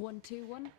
1-2-1.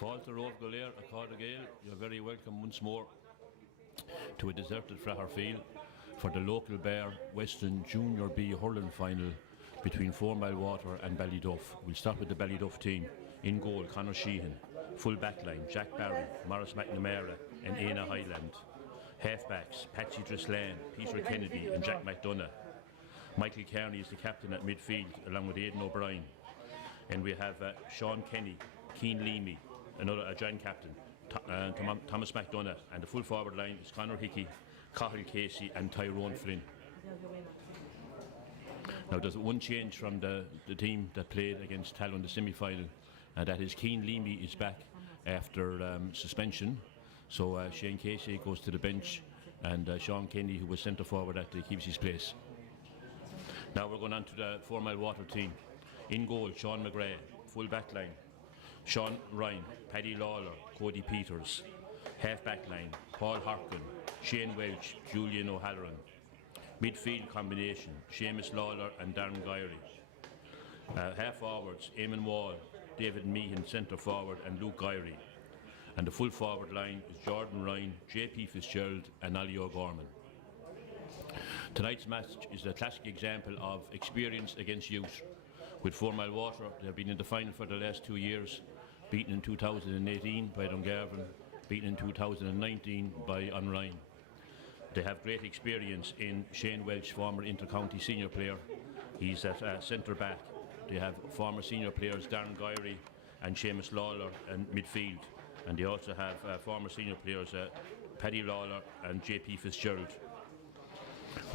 Fáilte Roth Golair, a Carter Gale, you're very welcome once more to a deserted Fraher Field for the local Bear Western Junior B Hurling final between Fourmilewater and Ballyduff. We'll start with the Ballyduff team. In goal, Conor Sheehan. Full backline, Jack Barry, Maurice McNamara and Aina Highland. Halfbacks, Patsy Drislan, Peter Kennedy and Jack McDonough. Michael Kearney is the captain at midfield along with Aidan O'Brien. And we have Sean Kenny, Keane Leamy, another joint captain, Thomas McDonough, and the full forward line is Conor Hickey, Cathal Casey and Tyrone Flynn. Now there's one change from the team that played against Tal in the semi-final, and that is Keane Leamy is back after suspension, so Shane Casey goes to the bench and Sean Kenny, who was centre forward, keeps his place. Now we're going on to the Fourmilewater team. In goal, Sean McGrath, full back line, Sean Ryan, Paddy Lawler, Cody Peters. Half back line, Paul Harkin, Shane Welch, Julian O'Halloran. Midfield combination, Seamus Lawler and Darren Gyrey. Half forwards, Eamon Wall, David Meehan, centre forward, and Luke Gyrey. And the full forward line is Jordan Ryan, JP Fitzgerald, and Ali O'Gorman. Tonight's match is a classic example of experience against youth. With Fourmilewater, they have been in the final for the last 2 years, beaten in 2018 by Dungarvan, beaten in 2019 by Unrhyne. They have great experience in Shane Welch, former inter-county senior player. He's at centre back. They have former senior players Darren Gyrey and Seamus Lawler in midfield. And they also have former senior players Paddy Lawler and JP Fitzgerald.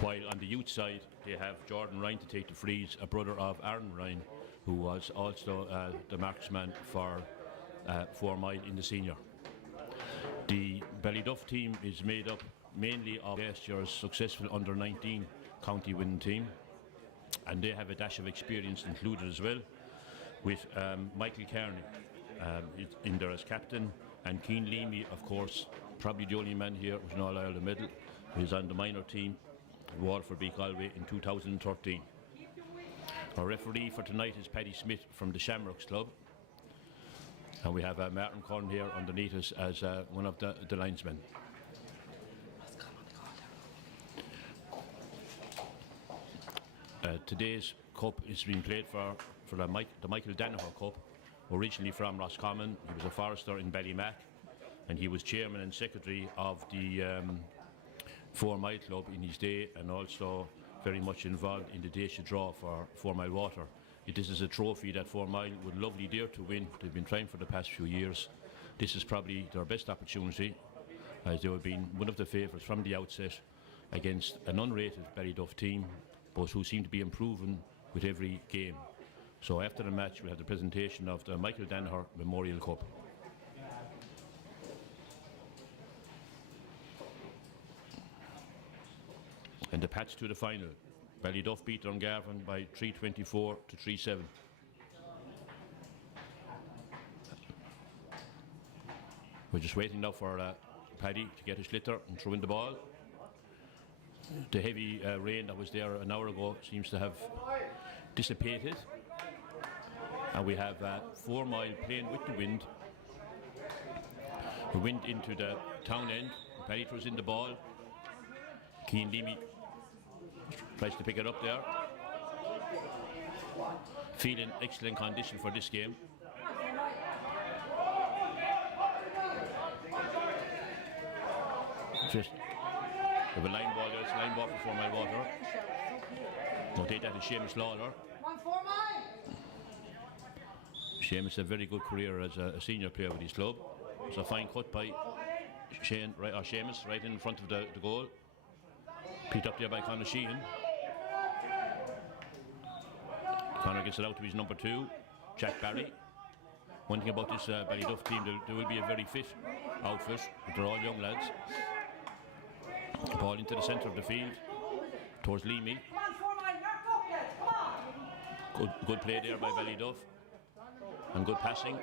While on the youth side, they have Jordan Ryan to take the frees, a brother of Aaron Ryan, who was also the marksman for Fourmile in the senior. The Ballyduff team is made up mainly of last year's successful under-19 county winning team, and they have a dash of experience included as well, with Michael Kearney in there as captain, and Keane Leamy, of course, probably the only man here with an All-Ireland medal. He's on the minor team, Waterford beat Galway in 2013. Our referee for tonight is Paddy Smith from the Shamrocks Club, and we have Martin Corn here underneath us as one of the linesmen. Today's cup is being played for the Michael Danaher Cup, originally from Roscommon. He was a forester in Ballymac, and he was chairman and secretary of the Fourmile Club in his day, and also very much involved in the Dacia draw for Fourmilewater. This is a trophy that Fourmile would lovely dare to win. They've been trying for the past few years. This is probably their best opportunity, as they have been one of the favourites from the outset against an unrated Ballyduff team, but who seem to be improving with every game. So after the match, we'll have the presentation of the Michael Danaher Memorial Cup. And the patch to the final. Ballyduff beat Dungarvan by 324 to 37. We're just waiting now for Paddy to get his litter and throw in the ball. The heavy rain that was there an hour ago seems to have dissipated. And we have Fourmile playing with the wind. The wind into the town end. Paddy throws in the ball. Keane Leamy tries to pick it up there. Feeling excellent condition for this game. Just we have a line ball there. It's a line ball for Fourmilewater. We'll take that to Seamus Lawler. Seamus had a very good career as a senior player with his club. It's a fine cut by Seamus right in front of the goal. Picked up there by Conor Sheehan. Conor gets it out to his number 2, Jack Barry. One thing about this Ballyduff team, they will be a very fit outfit. They're all young lads. Ball into the centre of the field towards Leamy. Good play there by Ballyduff, and good passing.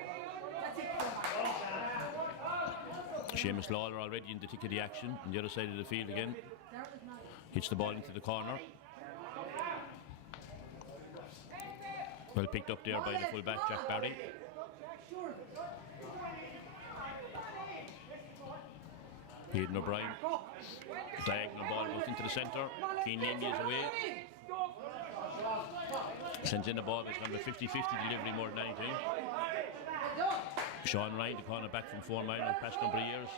Seamus Lawler already in the thick of the action on the other side of the field again. Hits the ball into the corner. Well picked up there by the full-back Jack Barry. Aidan O'Brien. Diagonal ball goes into the centre. Keane Leamy is away. Sends in the ball. It's number 50-50 delivery more than anything. Sean Ryan, the corner back from Fourmile in the past number of years,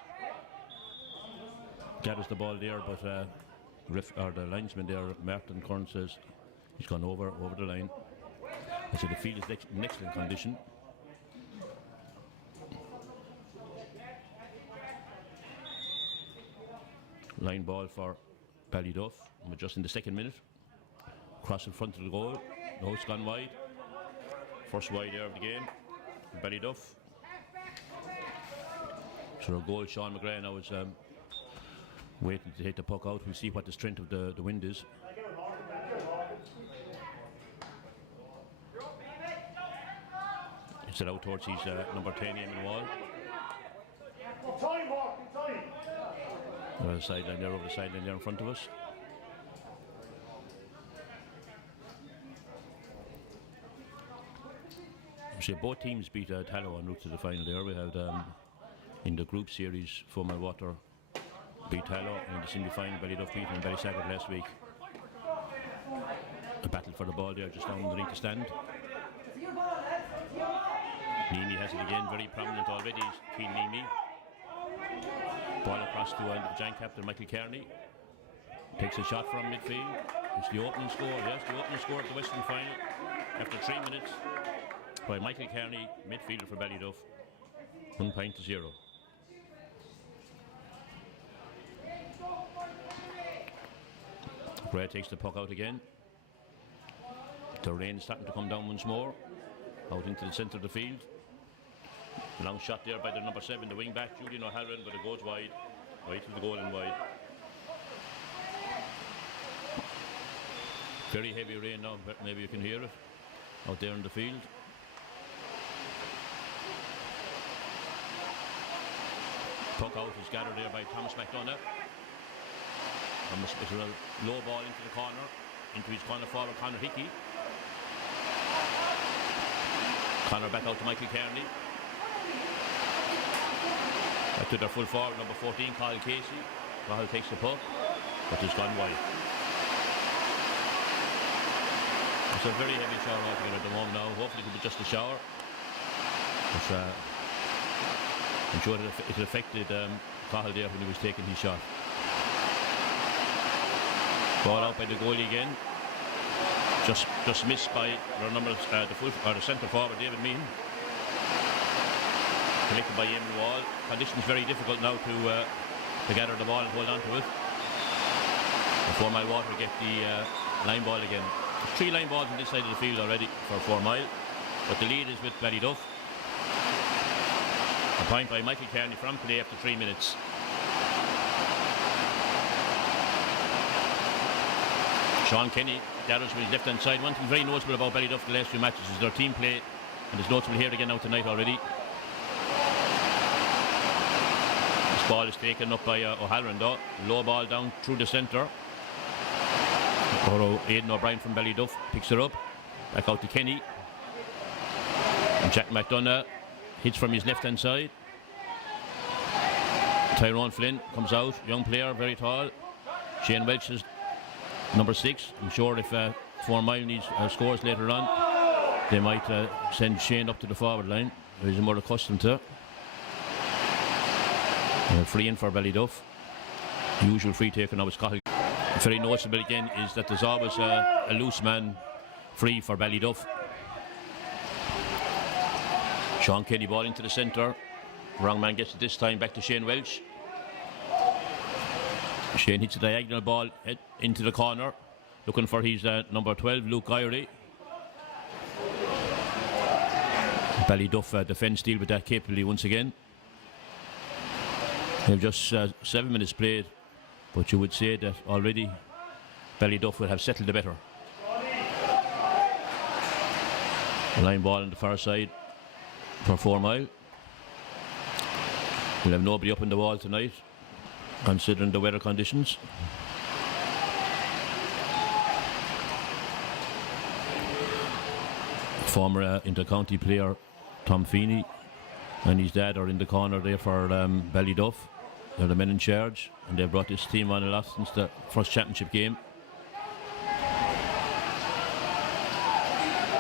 gathers the ball there, but the linesman there, Martin Kern, says he's gone over the line. I said the field is in excellent condition. Line ball for Ballyduff. We're just in the second minute. Cross in front of the goal. No, it's gone wide. First wide there of the game. Ballyduff. So our goal, Sean McGrath, now is waiting to take the puck out. We'll see what the strength of the wind is. It's it out towards his number 10, Eamon Wall. Over the sideline there in front of us. So both teams beat Tallow en route to the final there. We had in the group series Fourmilewater beat Tallow, and in the semi-final Ballyduff beat Ballysaggart last week. A battle for the ball there just down underneath the stand. Nimi has it again, very prominent already. Keen Nimi. Ball across to giant captain Michael Kearney. Takes a shot from midfield. It's the opening score, yes, the opening score of the Western final after 3 minutes by Michael Kearney, midfielder for Ballyduff. 1-0. Gray takes the puck out again. The rain is starting to come down once more. Out into the centre of the field. Long shot there by the number 7, the wing back, Julian O'Halloran, but it goes wide. Right to the goal and wide. Very heavy rain now, but maybe you can hear it out there in the field. Puck out is gathered there by Thomas McDonough. It's a low ball into the corner, into his corner forward, Conor Hickey. Conor back out to Michael Kearney. Back to their full forward, number 14, Cathal Casey. Cathal takes the puck, but it's gone wide. It's a very heavy shower altogether at the moment now. Hopefully it will be just a shower. But, I'm sure it affected Cathal there when he was taking his shot. Ball out by the goalie again. Just missed by the centre forward, David Meehan. Collected by Eamon Wall. Conditions very difficult now to gather the ball and hold on to it. Fourmilewater get the line ball again. There's 3 line balls on this side of the field already for 4 Mile, but the lead is with Ballyduff. A point by Michael Kearney from play after 3 minutes. Sean Kenny gathers with his left hand side. One thing very noticeable about Ballyduff the last few matches is their team play, and it's noticeable here again now tonight already. This ball is taken up by O'Halloran though. Low ball down through the centre. Aidan O'Brien from Ballyduff picks it up. Back out to Kenny. And Jack McDonough hits from his left hand side. Tyrone Flynn comes out, young player, very tall. Shane Welch is number 6. I'm sure if 4 Mile needs scores later on, they might send Shane up to the forward line. He's more accustomed to. Free in for Ballyduff. Usual free taker now is Cathal. Very noticeable again is that there's always a loose man free for Ballyduff. Sean Kenny ball into the centre. Wrong man gets it this time, back to Shane Welch. Shane hits a diagonal ball into the corner, looking for his number 12, Luke Gyrey. Ballyduff defence deal with that capably once again. They've just 7 minutes played, but you would say that already Ballyduff will have settled the better. A line ball on the far side for 4 Mile. We'll have nobody up in the wall tonight, considering the weather conditions. Former inter-county player Tom Feeney and his dad are in the corner there for Ballyduff. They're the men in charge, and they've brought this team on a lot since the first championship game.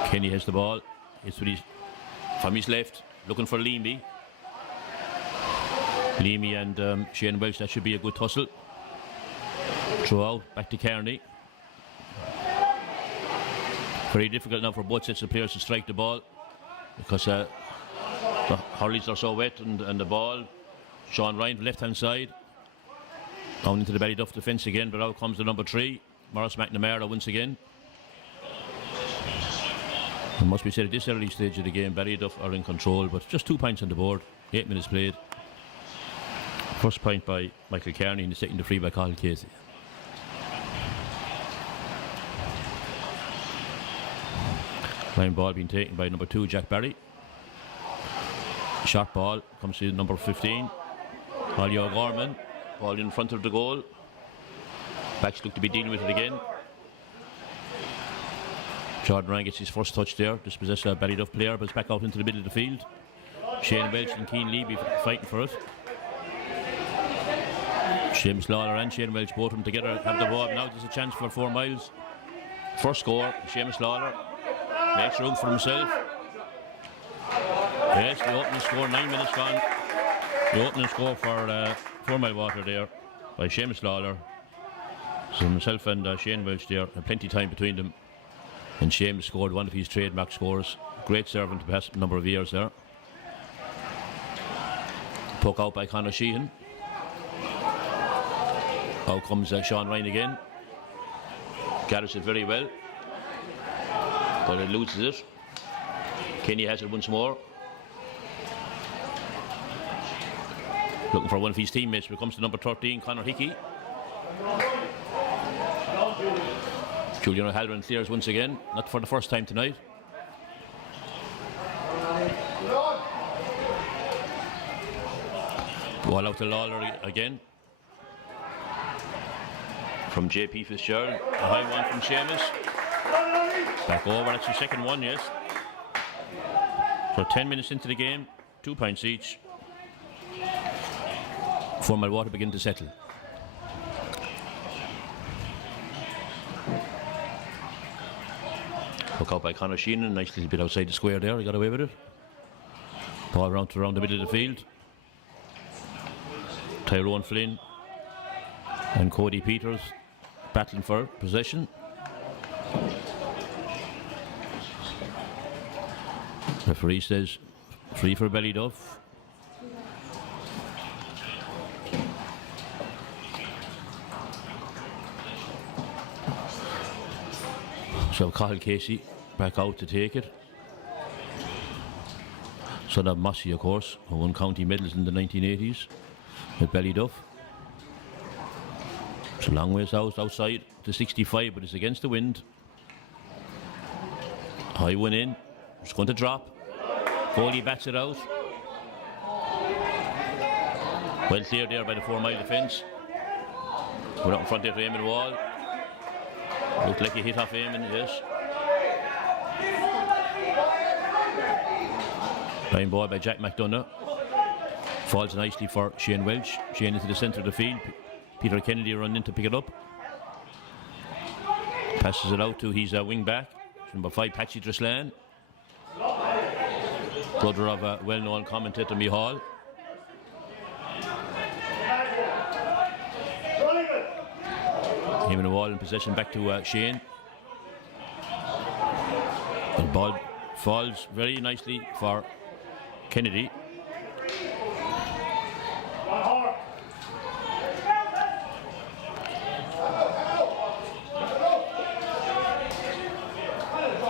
Kenny has the ball. It's with from his left, looking for Leamy. Leamy and Shane Welch, that should be a good tussle. Throw out, back to Kearney. Very difficult now for both sets of players to strike the ball because the hurleys are so wet and the ball. Sean Ryan, left hand side. Down into the Ballyduff defence again, but out comes the number 3, Morris McNamara once again. It must be said at this early stage of the game, Ballyduff are in control, but just 2 points on the board, 8 minutes played. First point by Michael Kearney and the second free by Cathal Casey. Line ball being taken by number 2, Jack Barry. Short ball comes to number 15, Ollie O'Gorman. Ball in front of the goal. Backs look to be dealing with it again. Jordan Ryan gets his first touch there. Dispossessed a Ballyduff player, but it's back out into the middle of the field. Shane Welch and Keane Lee be fighting for it. Seamus Lawler and Shane Welch, both of them together, have the ball. Now there's a chance for 4 miles. First score, Seamus Lawler makes room for himself. Yes, the opening score, 9 minutes gone. The opening score for Fourmilewater there by Seamus Lawler. So himself and Shane Welch there, plenty of time between them. And Seamus scored one of his trademark scores. Great servant the past number of years there. Puck out by Conor Sheehan. Out comes Sean Ryan again. Gathers it very well, but it loses it. Kenny has it once more. Looking for one of his teammates, but it comes to number 13, Conor Hickey. Julian O'Halloran clears once again, not for the first time tonight. Ball out to Lawler again. From JP Fitzgerald, a high one from Seamus. Back over, that's the second one, yes. So 10 minutes into the game, 2 points each. Fourmilewater begin to settle. Hook out by Conor Sheehan, nice little bit outside the square there, he got away with it. Ball around the middle of the field. Tyrone Flynn and Cody Peters battling for possession. Referee says free for Ballyduff. So Cathal Casey back out to take it. Son of Mossy, of course, who won county medals in the 1980s with Ballyduff. It's a long ways outside to 65, but it's against the wind. High one in. It's going to drop. Foley bats it out. Well cleared there by the 4 mile defence. Went up in front there to Eamon Wall. Looked like he hit off Eamon, yes. Line ball by Jack McDonough. Falls nicely for Shane Welch. Shane into the centre of the field. Peter Kennedy running in to pick it up. Passes it out to his wing back. Number 5, Patsy Dreslan. Brother of a well-known commentator, Mihal. Him and the wall in possession back to Shane. The ball falls very nicely for Kennedy.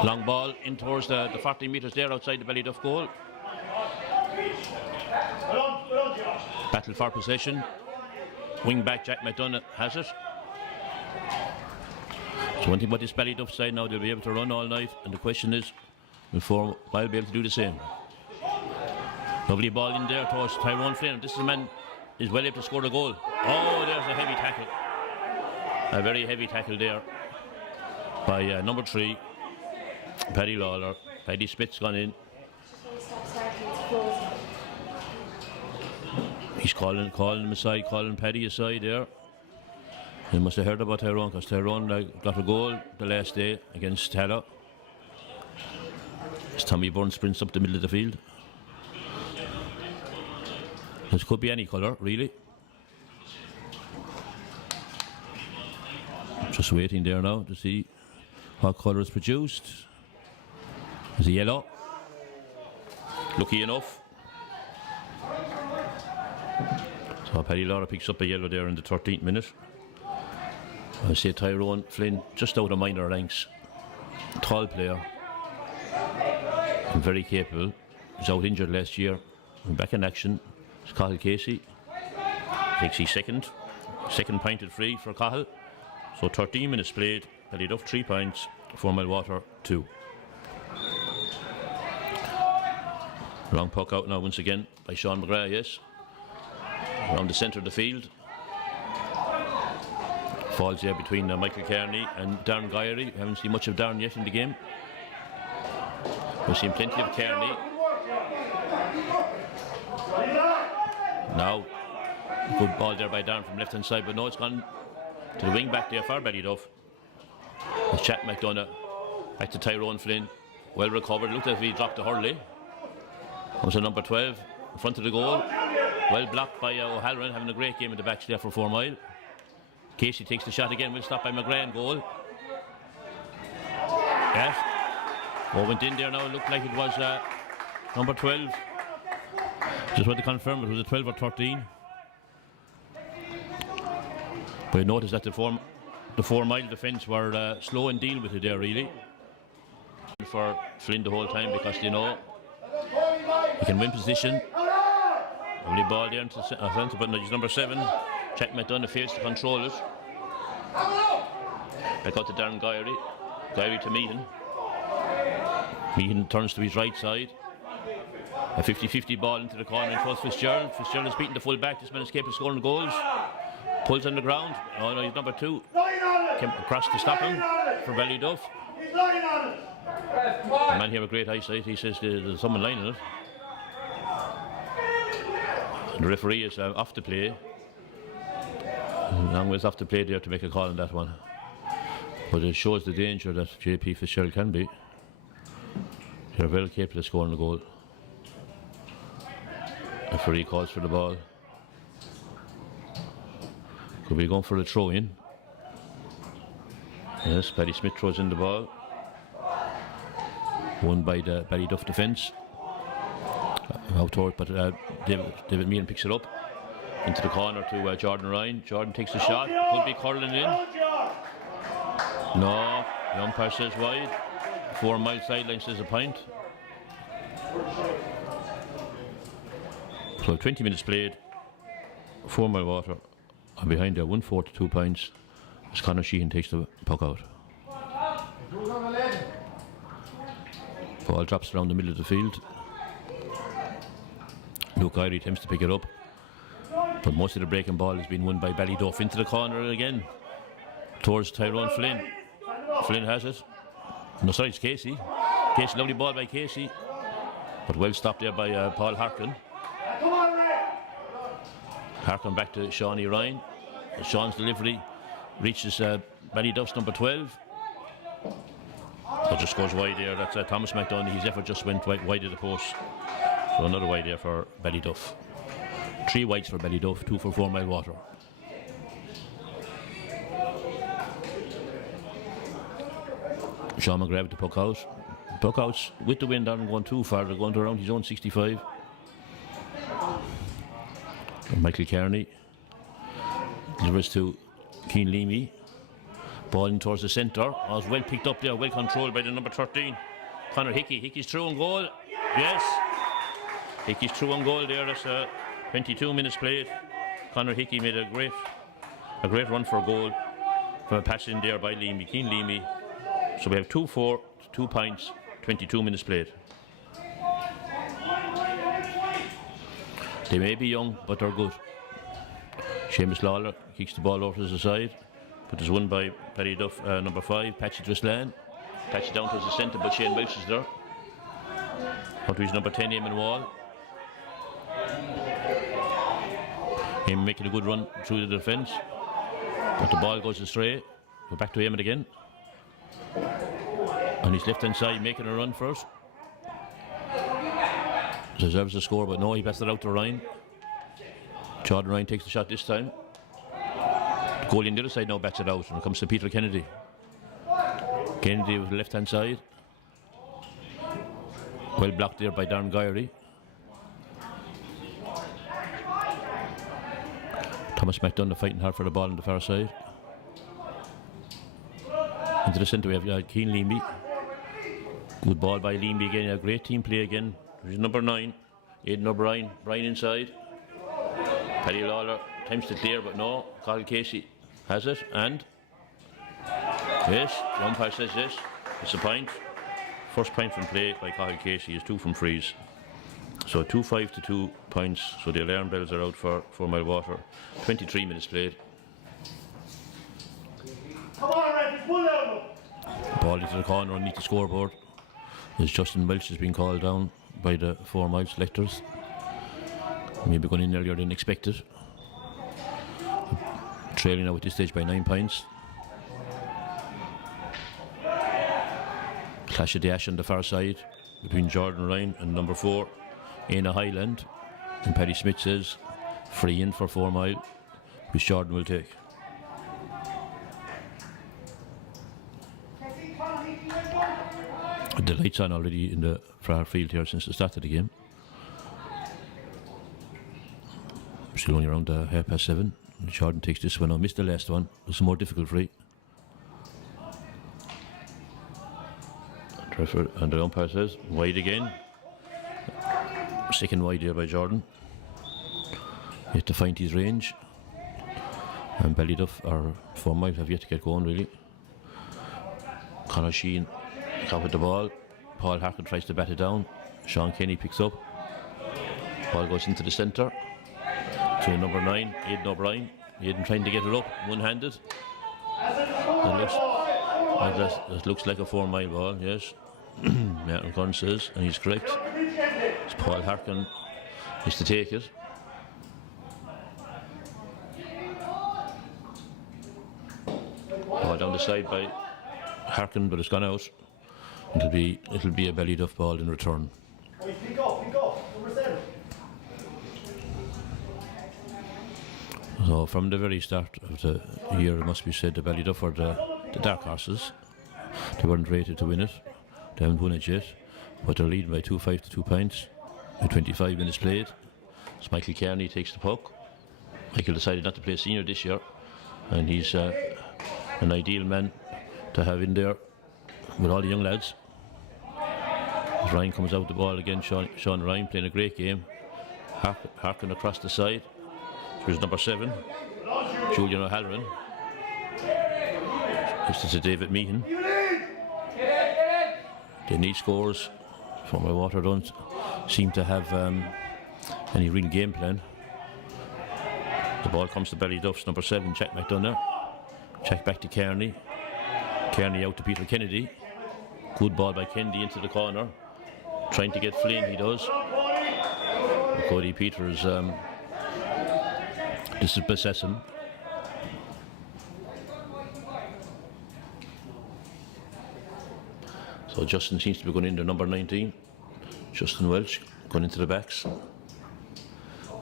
Long ball in towards the 40 metres there outside the Ballyduff goal. Battle for possession. Wing back Jack McDonough has it. So one thing about this Ballyduff side now, they'll be able to run all night, and the question is, will Fourmile be able to do the same? Lovely ball in there towards Tyrone Flynn. This is a man is well able to score a goal. Oh, there's a heavy tackle. A very heavy tackle there by number 3, Paddy Lawler. Paddy Smith's gone in. He's calling him aside, calling Paddy aside there. He must have heard about Tyrone, because Tyrone got a goal the last day against Tala. As Tommy Byrne sprints up the middle of the field. This could be any colour, really. Just waiting there now to see what colour is produced. Is it yellow? Lucky enough. So Paddy Lawler picks up a yellow there in the 13th minute. I say Tyrone Flynn just out of minor ranks. Tall player. And very capable. He was out injured last year. And back in action. It's Cathal Casey. Takes his second pointed free for Cathal. So 13 minutes played. Ballyduff 3 points. Fourmilewater 2. Long puck out now once again by Sean McGrath, yes. Around the centre of the field. Falls there between Michael Kearney and Darren Gyrey. We haven't seen much of Darren yet in the game. We've seen plenty of Kearney. Now, good ball there by Darren from left hand side, but no, it's gone to the wing back there for Ballyduff. It's Chat McDonough. Back to Tyrone Flynn. Well recovered. Looked as if he dropped the Hurley. Comes to number 12 in front of the goal. Well blocked by O'Halloran, having a great game at the back there for 4 Mile. Casey takes the shot again. Will stop by McGrath. Goal. Yes. Oh, went in there now. It looked like it was number 12. Just want to confirm it was a 12 or 13. But I noticed that the 4 Mile defence were slow and deal with it there, really. For Flynn the whole time, because they know he can win position. Lovely ball there into centre, but he's number 7. Jack McDonough fails to control it. Back out to Darren Gyrey. Gyrey to Meehan. Meehan turns to his right side. A 50-50 ball into the corner and towards Fitzgerald. Fitzgerald is beating the full back. This man is capable of scoring goals. Pulls on the ground. Oh no, he's number 2. Came across to stop him for Ballyduff. The man here with great eyesight. He says there's someone lying in it. And the referee is off the play. Long ways off the play there to make a call on that one. But it shows the danger that JP Fitzgerald can be. They're well capable of scoring a goal. Referee calls for the ball. Could be going for a throw in. Yes, Paddy Smith throws in the ball. Won by the Ballyduff defence. Out toward, but David Meehan picks it up into the corner to Jordan Ryan. Jordan takes the shot. Could be curling in. No, the umpire says wide. 4 Mile sideline says a point. So 20 minutes played. Fourmilewater are behind there, 142 points. As Conor Sheehan takes the puck out. Ball drops around the middle of the field. Luke Gyrey attempts to pick it up, but most of the breaking ball has been won by Ballyduff. Into the corner again towards Tyrone Flynn. Flynn has it. No, sorry, it's Casey. Casey, lovely ball by Casey, but well stopped there by Paul Harkin. Harkin back to Shawnee Ryan. Sean's delivery reaches Ballyduff's number 12. But just goes wide there. That's Thomas McDonough. His effort just went wide of the post. So another wide there for Ballyduff. 3 wides for Ballyduff, 2 for Fourmilewater. Sean McGrath with the puck out. Puck outs with the wind aren't going too far. They're going to around his own 65. And Michael Kearney delivers to Keane Leamy. Ball in towards the centre. Oh, was well picked up there, well controlled by the number 13. Conor Hickey. Hickey's through on goal. Yes. Hickey's through on goal there. That's 22 minutes played. Conor Hickey made a great run for a goal from a pass in there by Leamy, Keane Leamy. So we have 2-4, 2 points, 22 minutes played. They may be young, but they're good. Seamus Lawler kicks the ball over to the side, but it's won by Ballyduff, number 5, Patchy Drislan. Patchy down towards the centre, but Shane Welch is there. Out to his number 10, Eamon Wall. Eamon making a good run through the defence, but the ball goes astray. Go back to Eamon again. On his left hand side, making a run first. Deserves a score, but no, he passed it out to Ryan. Jordan Ryan takes the shot this time. The goalie on the other side now bats it out, and it comes to Peter Kennedy. Kennedy with the left hand side. Well blocked there by Darren Gyrey. Thomas McDonough fighting hard for the ball on the far side. Into the centre we have Keane Leamy. Good ball by Leamy again, a great team play again. There's number 9, Aidan O'Brien. Brian inside. Paddy Lawler attempts to clear, but no. Carl Casey has it, and yes, the umpire says yes. It's a point. First point from play by Carl Casey is 2 from freeze. So 2-5 to 2 points. So the alarm bells are out for Fourmilewater. 23 minutes played. Ball into the corner underneath the scoreboard. as Justin Welch has been called down by the 4 mile selectors. Maybe going in earlier than expected. Trailing now at this stage by 9 points. Clash of the Ash on the far side between Jordan Ryan and number 4, Aina Highland. And Paddy Smith says free in for 4 mile, which Jordan will take. The lights on already in the Fraher Field here since the start of the game. Still only around 7:30. Jordan takes this one. I missed the last one. It was more difficult free. And the umpire says wide again. Second wide here by Jordan. Yet to find his range. And Ballyduff, or 4 miles, have yet to get going really. Conor Sheehan top with the ball. Paul Harkin tries to bat it down. Sean Kenny picks up. Ball goes into the centre. To number 9, Aidan O'Brien. Aidan trying to get it up, one-handed. That looks like a 4 mile ball, yes. Martin Gunn says, and he's correct. It's Paul Harkin is to take it. Ball down the side by Harkin, but it's gone out. It'll be a Ballyduff ball in return. Pick up, number 7. So from the very start of the year, it must be said, the Ballyduff are the dark horses. They weren't rated to win it. They haven't won it yet, but they're leading by 2-5 to 2 points. With 25 minutes played. So Michael Kearney takes the puck. Michael decided not to play senior this year, and he's an ideal man to have in there with all the young lads. As Ryan comes out the ball again, Sean Ryan playing a great game. Harkin across the side. Here's number 7, Julian O'Halloran. This is to David Meehan. They need scores. Fourmilewater don't seem to have any real game plan. The ball comes to Ballyduff's number 7, Jack McDonough. Check back to Kearney. Kearney out to Peter Kennedy. Good ball by Kennedy into the corner. Trying to get Flynn, he does. Cody Peters, this is possess him. So Justin seems to be going into number 19. Justin Welch going into the backs.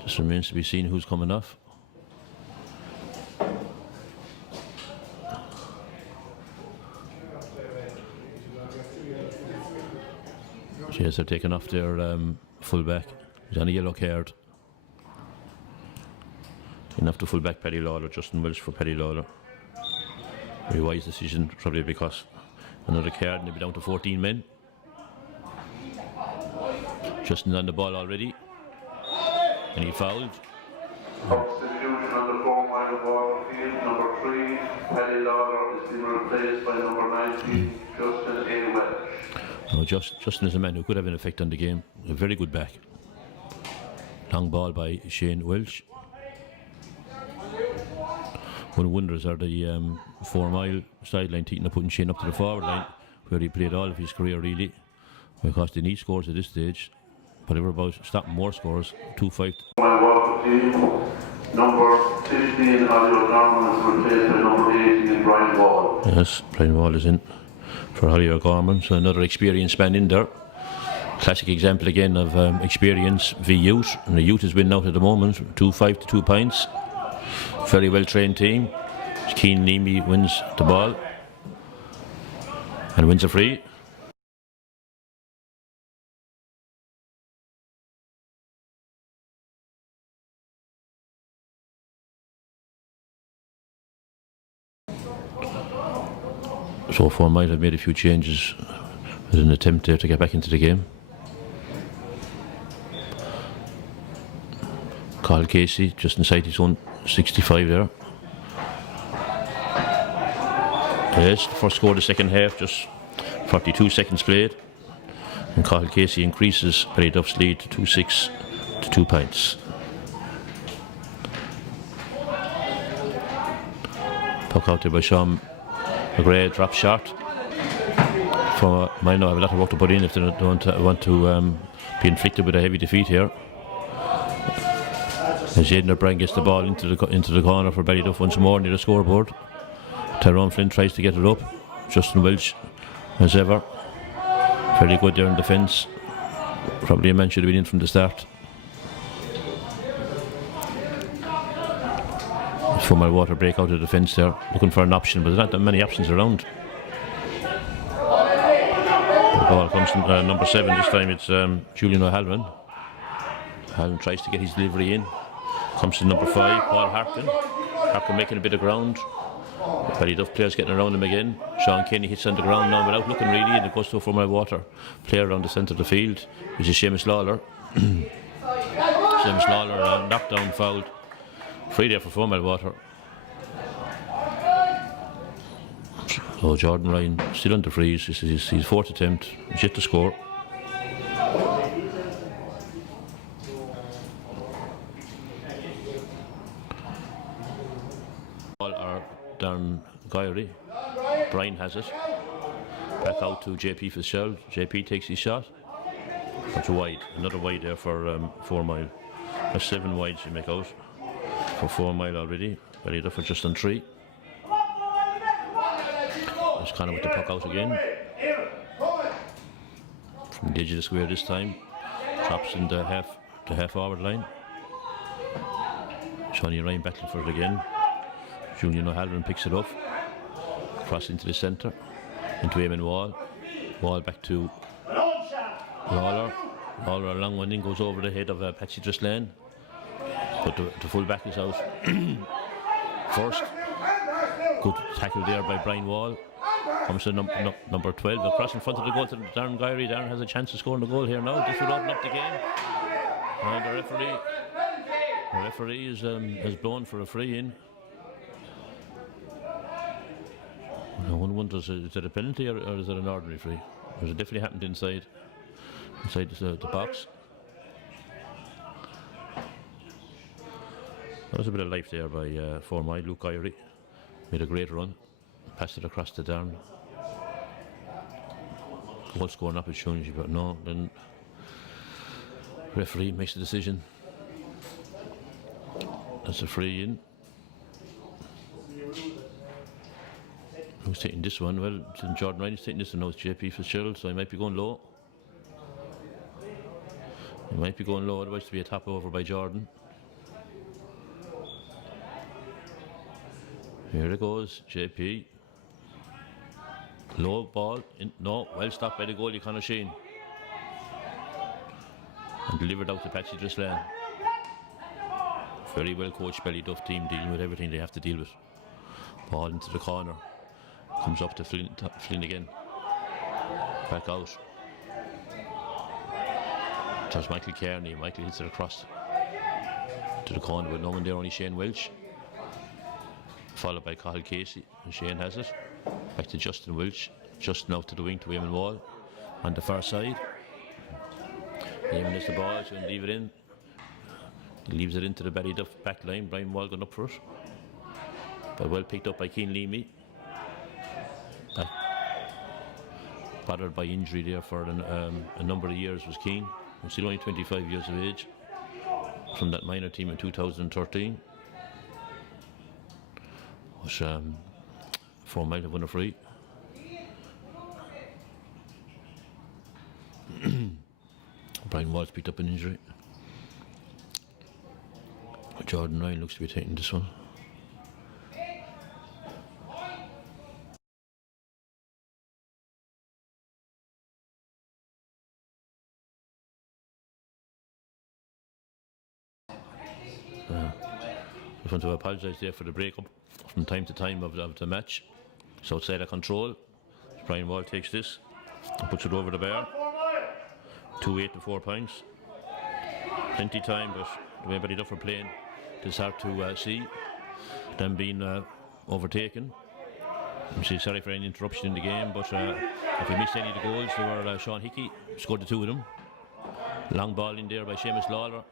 Just remains to be seen who's coming off. Yes, they're taking off their full-back. He's on a yellow card. Taking off the full-back Paddy Lawler, Justin Welch for Paddy Lawler. Very wise decision, probably because another card and they'll be down to 14 men. Justin's on the ball already. And he fouled. Substitution on the Fourmilewater field, number 3, Paddy Lawler is being replaced by number 19, Justin A. Welch. No, Justin is a man who could have an effect on the game. A very good back. Long ball by Shane Welch. One wonders are the 4 mile sideline team putting Shane up to the forward line, where he played all of his career really, because they need scores at this stage. But they were about stopping more scores. 2-5. Fourmilewater team, number 15, Ollie O'Gorman is replaced by number 18, Brian Wall. Yes, Brian Wall is in for Ollie O'Gorman, so another experienced man in there. Classic example again of experience v youth, and the youth is winning out at the moment, 2-5 to 2 points. Very well trained team. Keen Nemi wins the ball and wins a free. So far might have made a few changes as an attempt there to get back into the game. Carl Casey just inside his own 65 there. Yes, the first score of the second half, just 42 seconds played. And Carl Casey increases Ballyduff's lead to 2-6 to 2 points. Puck out there by Sean McGrath, drop shot. might not have a lot of work to put in if they don't want to be inflicted with a heavy defeat here. As Aidan O'Brien gets the ball into the corner for Ballyduff once more near the scoreboard. Tyrone Flynn tries to get it up. Justin Welch, as ever, very good there in defence. Probably a man should have been in from the start. Fourmilewater break out of defence there, looking for an option, but there's not that many options around. The ball comes from number 7 this time. It's Julian O'Halloran. O'Halloran tries to get his delivery in. Comes to number 5, Paul Harkin. Harkin making a bit of ground. Ballyduff players getting around him again. Sean Kenny hits on the ground now without looking really, and it goes to a Fourmilewater player around the centre of the field, which is Seamus Lawler. Seamus Lawler knocked down, fouled. Free there for Fourmilewater. So Jordan Ryan still under freeze. This is his 4th attempt. He's yet to score. Ball are Darren Gowrie. Brian has it. Back out to JP Fitzgerald. JP takes his shot. That's wide. Another wide there for 4 Mile. That's 7 wides you make out for 4 Mile already. Ballyduff are just on 3. There's Connor with the puck out again. From the edge of the square this time. Drops in the half forward line. Johnny Ryan battling for it again. Julian O'Halloran picks it up. Cross into the centre. Into Eamon Wall. Wall back to Lawler. Lawler a long one in, goes over the head of Patsy Drislan. But the full back is out. First. Good tackle there by Brian Wall. Comes to number 12. Across in front of the goal to Darren Gowrie. Darren has a chance of scoring the goal here now. This will open up the game. And the referee has blown for a free in. One wonders, is it a penalty or is it an ordinary free? Because it definitely happened inside the box. There was a bit of life there by 4 Mile. Luke Gowrie made a great run, passed it across to Darren. Goal scoring opportunity, but no, then referee makes the decision. That's a free in. Who's taking this one? Well, Jordan Ryan is taking this one now. It's JP Fitzgerald, so he might be going low. He might be going low, otherwise to be a tap over by Jordan. Here it goes, JP. Low ball, no, well stopped by the goalie Conor Sheen. And delivered out to Patsy Drislan. Very well coached Ballyduff team, dealing with everything they have to deal with. Ball into the corner. Comes up to Flynn again. Back out. There's Michael Kearney. Michael hits it across to the corner with no one there, only Shane Welch. Followed by Cathal Casey, and Shane has it. Back to Justin Welch. Justin out to the wing to Eamon Wall. On the far side. Eamon has the ball, he's going to leave it in. He leaves it into the Ballyduff back line. Brian Wall going up for it. But well picked up by Keane Leamy. Bothered by injury there for a number of years was Keane. He's still only 25 years of age. From that minor team in 2013. Was 4 Mile have won a free. Brian Wall's picked up an injury. Jordan Ryan looks to be taking this one. I want to apologise there for the break-up from time to time of the match. It's outside of control. Brian Wall takes this and puts it over the bar. 2-8 and 4 points. Plenty time, but the way Ballyduff are playing, it's hard to see them being overtaken. I'm sorry for any interruption in the game, but if we missed any of the goals, they were Sean Hickey scored the 2 of them. Long ball in there by Seamus Lawler.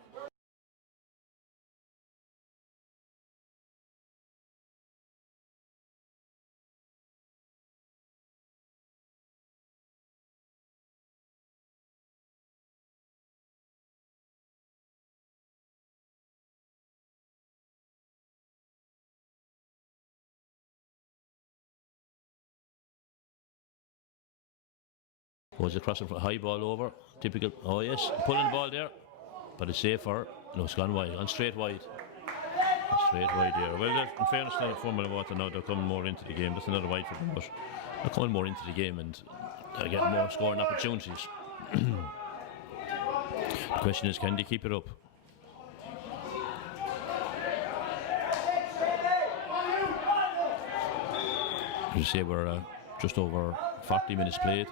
Goes across a high ball over. Typical. Oh yes, pulling the ball there, but it's safer. No, it's gone wide. Gone straight wide. Straight wide there. Well, in fairness to Fourmilewater now, they're coming more into the game. That's another wide for them, but they're coming more into the game and they're getting more scoring opportunities. The question is, can they keep it up? As you say, we're just over 40 minutes played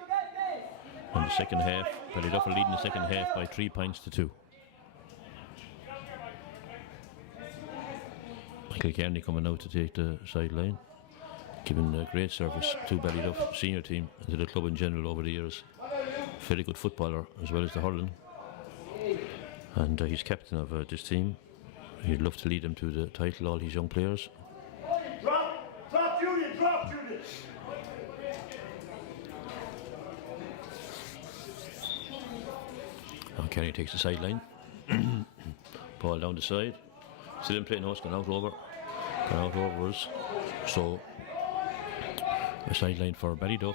in the second half. Ballyduff are leading the second half by 3 points to 2. Michael Kearney coming out to take the sideline, giving a great service to Ballyduff senior team and to the club in general over the years. Very good footballer as well as the hurling, and he's captain of this team. He'd love to lead them to the title, all his young players. Drop, Julian, drop, Julian. Kearney takes the sideline. Ball down the side. Still in play now, it's gone out over us. So a sideline for Ballyduff.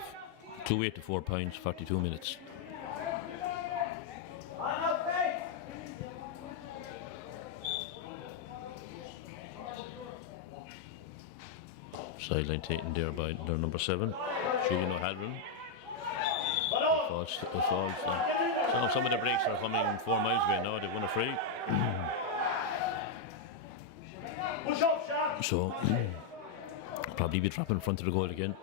2-8 to 4 points, 42 minutes. Sideline taken there by their number 7, Julian O'Halloran. It falls. So some of the breaks are coming 4 miles away now. They've won a free. So probably be dropping in front of the goal again.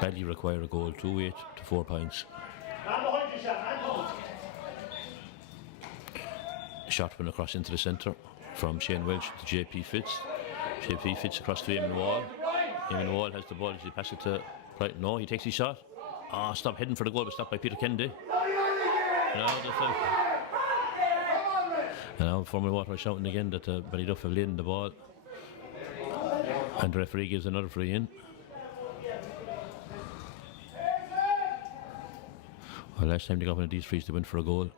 Badly require a goal. 2-8 to 4 points. Shot went across into the centre from Shane Welch to JP Fitz. JP Fitz across to Eamon Wall. Eamon Wall has the ball. Does he pass it to right? No, he takes his shot. Stop heading for the goal, but stopped by Peter Kennedy. No, that's out. And now Fourmilewater are shouting again that Ballyduff have laid in the ball. And the referee gives another free in. Well, last time they got one of these frees, they went for a goal.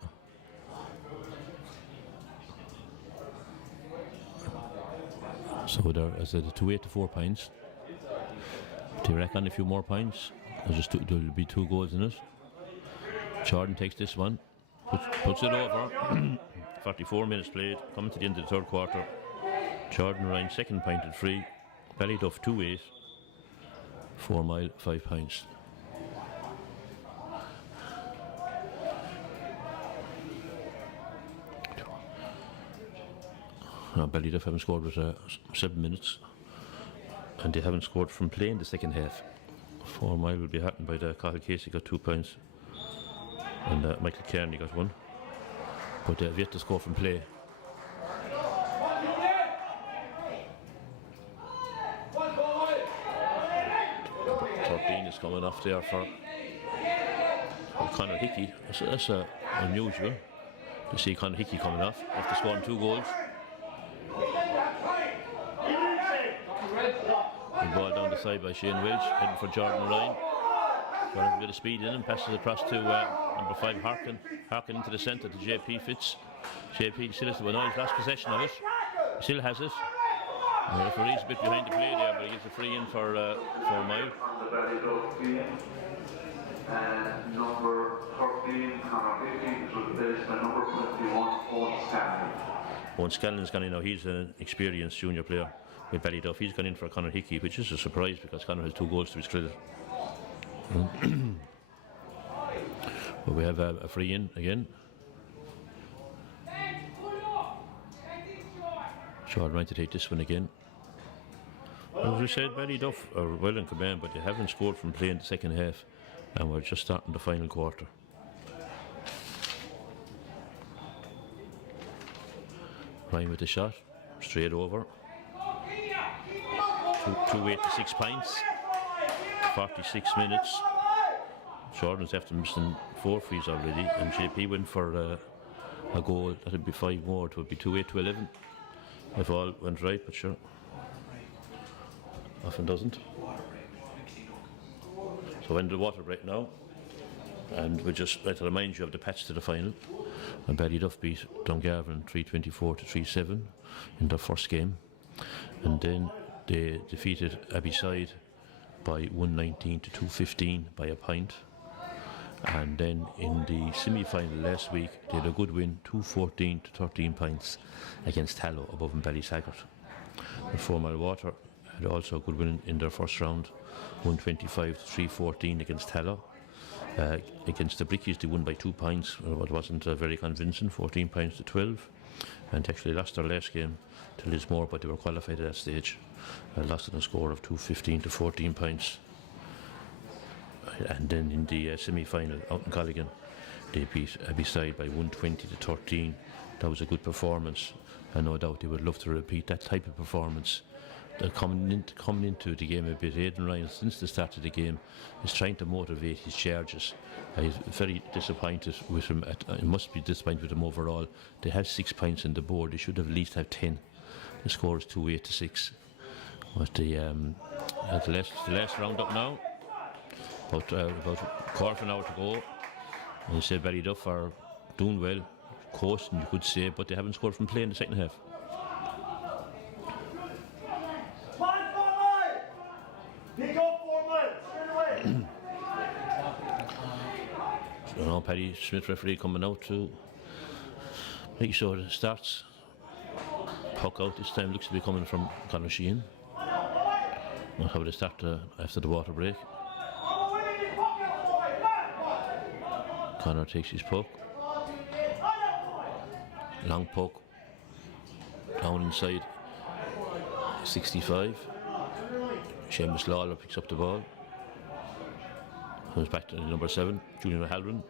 So there, as I said, 2-8 to 4 points. They reckon a few more points. There'll be 2 goals in it. Jordan takes this one, puts it over. 44 minutes played, coming to the end of the third quarter. Jordan Ryan, second pointed free. Ballyduff 2-8. 4 Mile 5 points. Now Ballyduff haven't scored with 7 minutes, and they haven't scored from play in the second half. 4 Mile will be heartened by the Cathal Casey, got 2 points, and Michael Kearney got 1, but they have yet to score from play. 13 is coming off there for Conor Hickey. That's unusual to see Conor Hickey coming off after scoring 2 goals. The ball down the side by Shane Welch, heading for Jordan Ryan. Jordan a bit of speed in and passes across to number 5 Harkin into the centre to JP Fitz. JP still has the one. He's lost possession of it. He still has it. The referee's a bit behind the play there, but he gets a free in for 4 Mile. And number 13, Conor Hickey, is replaced by number 21, Owen Scanlon. Owen Scanlon's gone in now. He's an experienced junior player with Ballyduff. He's gone in for Conor Hickey, which is a surprise because Conor has 2 goals to his credit. But we have a free in again. Jordan right to take this one again. As we said, Ballyduff are well in command, but they haven't scored from play in the second half, and we're just starting the final quarter. Ryan with the shot, straight over. 2-8 to 6 points. 46 minutes. Jordan's after missing 4 frees already, and JP went for a goal. That would be 5 more. It would be 2-8 to 11 if all went right, but sure, often doesn't. So we're in the water break now, and we just like to remind you of the patch to the final. And Ballyduff beat Dungarvan 324 to 3-7 in their first game, and then they defeated Abbeyside by 119 to 215 by a point. And then in the semi-final last week, they had a good win, 2-14 to 13 points against Tallow above in Ballysaggart. The Fourmilewater had also a good win in their first round, 125 to 3-14 against Tallow. Against the Brickies, they won by 2 points. It wasn't very convincing, 14 points to 12. And they actually lost their last game to Lismore, but they were qualified at that stage. Lost on a score of 2-15 to 14 points. And then in the semi-final out in Colligan, they beat Abbeyside by 120 to 13. That was a good performance, and no doubt they would love to repeat that type of performance. They're coming into the game a bit. Aidan Ryan, since the start of the game, is trying to motivate his charges. He's very disappointed with him. He must be disappointed with him overall. They have 6 points on the board. They should have at least have 10. The score is 2-8 to 6. But the last round up now. About a quarter of an hour to go. And you say Ballyduff are doing well, coasting, you could say, but they haven't scored from play in the second half. So now Paddy Smith referee coming out to make sure it starts. Puck out this time, looks to be coming from Conor Sheehan. That's how they start after the water break. Conor takes his puck. Long puck. Down inside 65. Seamus Lawler picks up the ball. Comes back to number 7, Julian O'Halloran.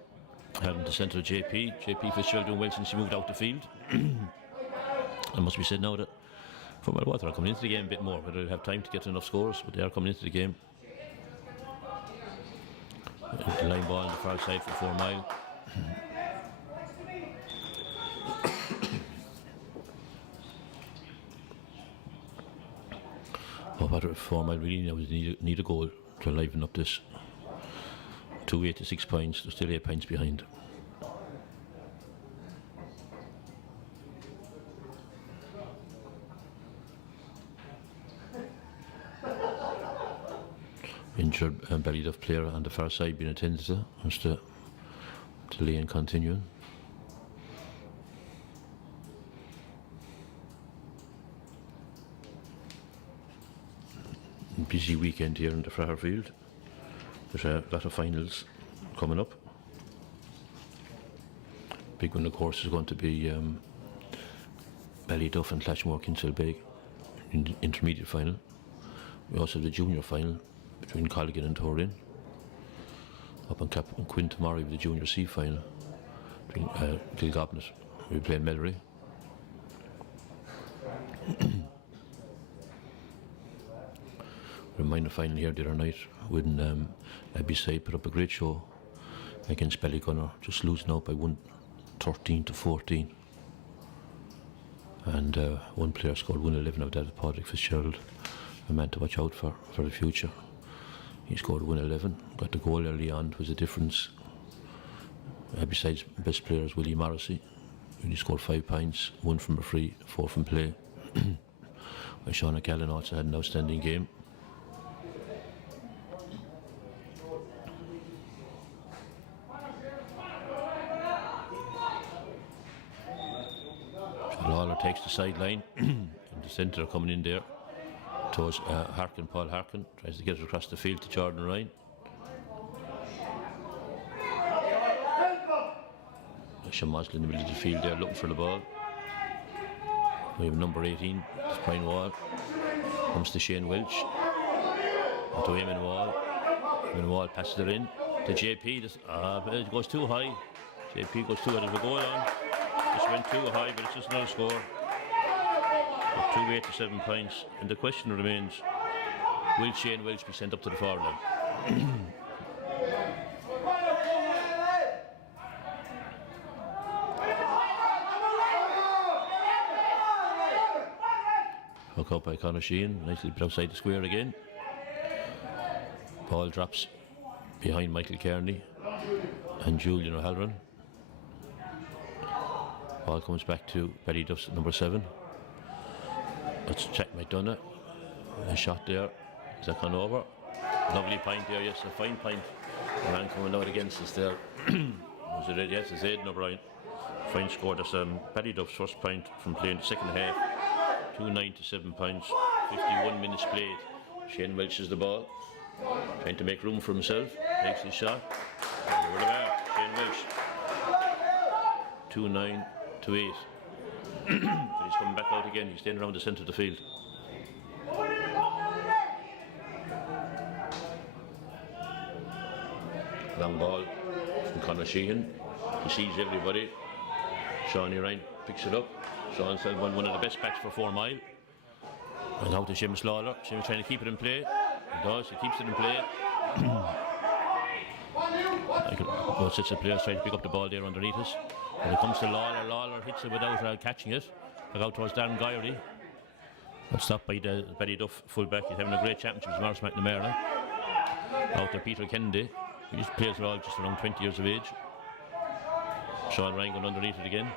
Halloran to centre JP. JP Fitzgerald doing well since he moved out the field. It must be said now that Fourmilewater are coming into the game a bit more, but they'll have time to get enough scores, but they are coming into the game. The line ball on the far side for 4 Mile. What 4 Mile really now is need a goal to liven up this. 2-8 to 6 points, they're still 8 points behind. Injured Ballyduff player on the far side being attended to, wants to delay and continuing. Busy weekend here in the Fraher Field. There's a lot of finals coming up. Big one, of course, is going to be Ballyduff and Clashmore Kinselbeg in the intermediate final. We also have the junior final between Colligan and Hurling. Up on Cap and Quinn tomorrow, we have the junior C final between Kilgobnet. We play Melleray. A minor final here the other night when Abbeyside put up a great show against Ballygunner, just losing out by 13 to 14. And one player scored 111 of that, Patrick Fitzgerald, a man to watch out for the future. He scored 111, got the goal early on, it was a difference. Besides best players, Willie Morrissey, he scored 5 points, 1 from a free, 4 from play. Sean O'Callaghan also had an outstanding game. Lawler takes the sideline, and the centre coming in there. Towards Paul Harkin, tries to get it across the field to Jordan Ryan. Sean Mosley in the middle of the field there looking for the ball. We have number 18, it's Brian Wall. Comes to Shane Welch. And to Eamon Wall. Eamon Wall passes it in to JP. It goes too high. JP goes too high. There's a goal on. Just went too high, but it's just another score. 2-8 to 7 points, and the question remains: will Shane Welch be sent up to the forward line? Hook up by Conor Sheehan, nicely put outside the square again. Ball drops behind Michael Kearney and Julian O'Halloran. Ball comes back to Ballyduff's number 7. That's Jack McDonough. A shot there. Is that gone over? Lovely point there, yes, a fine point Man coming out against us there. Was it? Yes, it's Aidan O'Brien. Fine score. That's Ballyduff's first point from playing the second half. 2-9 to 7 points. 51 minutes played. Shane Welch is the ball. Trying to make room for himself. Takes his shot. Over the bar. Shane Welch. 2-9 to 8. But he's coming back out again. He's staying around the centre of the field. Long ball from Conor Sheehan. He sees everybody. Shawnee Ryan picks it up. Sean Selvan, one of the best backs for 4 Mile. And out to Seamus Lawler. Seamus trying to keep it in play. He does, he keeps it in play. Both sets of players trying to pick up the ball there underneath us. When it comes to Lawler, Lawler hits it without catching it. Look out towards Darren Gyrey. That's stopped by the Ballyduff fullback. He's having a great championship with Morris McNamara. Out to Peter Kennedy. These players are all just around 20 years of age. Sean Ryan going underneath it again.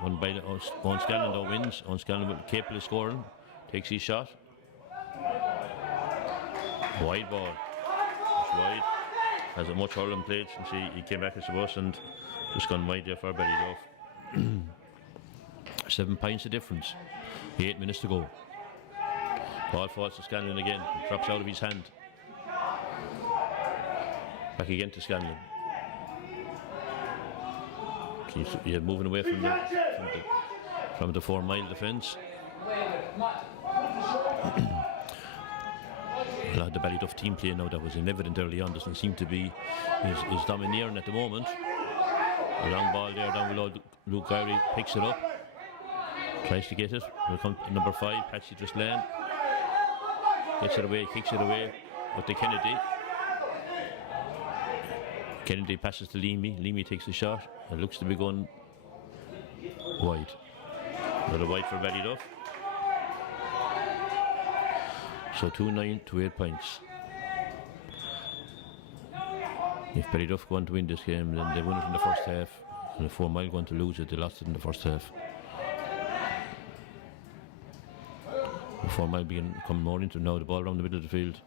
One by the Owen Scanlon though wins. Owen Scanlon capable of scoring. Takes his shot. Wide ball. It's wide. Hasn't much hurling played since he came back as a bus and just gone wide there for Ballyduff. 7 points of difference. 8 minutes to go. Ball falls to Scanlon again. It drops out of his hand. Back again to Scanlon. He's moving away from the 4 Mile defence. The Ballyduff team play now that was evident early on doesn't seem to be is domineering at the moment. A long ball there down below. Luke Gowrie picks it up. Tries to get it. Will come number 5, Patsy Drislan. Gets it away, kicks it away. But to Kennedy. Kennedy passes to Leamy. Leamy takes the shot. It looks to be going wide. Another wide for Ballyduff. So 2-9 to 8 points. If Ballyduff want to win this game, then they win it in the first half. And if 4 Mile want to lose it, they lost it in the first half. 4 Mile come more into now the ball around the middle of the field.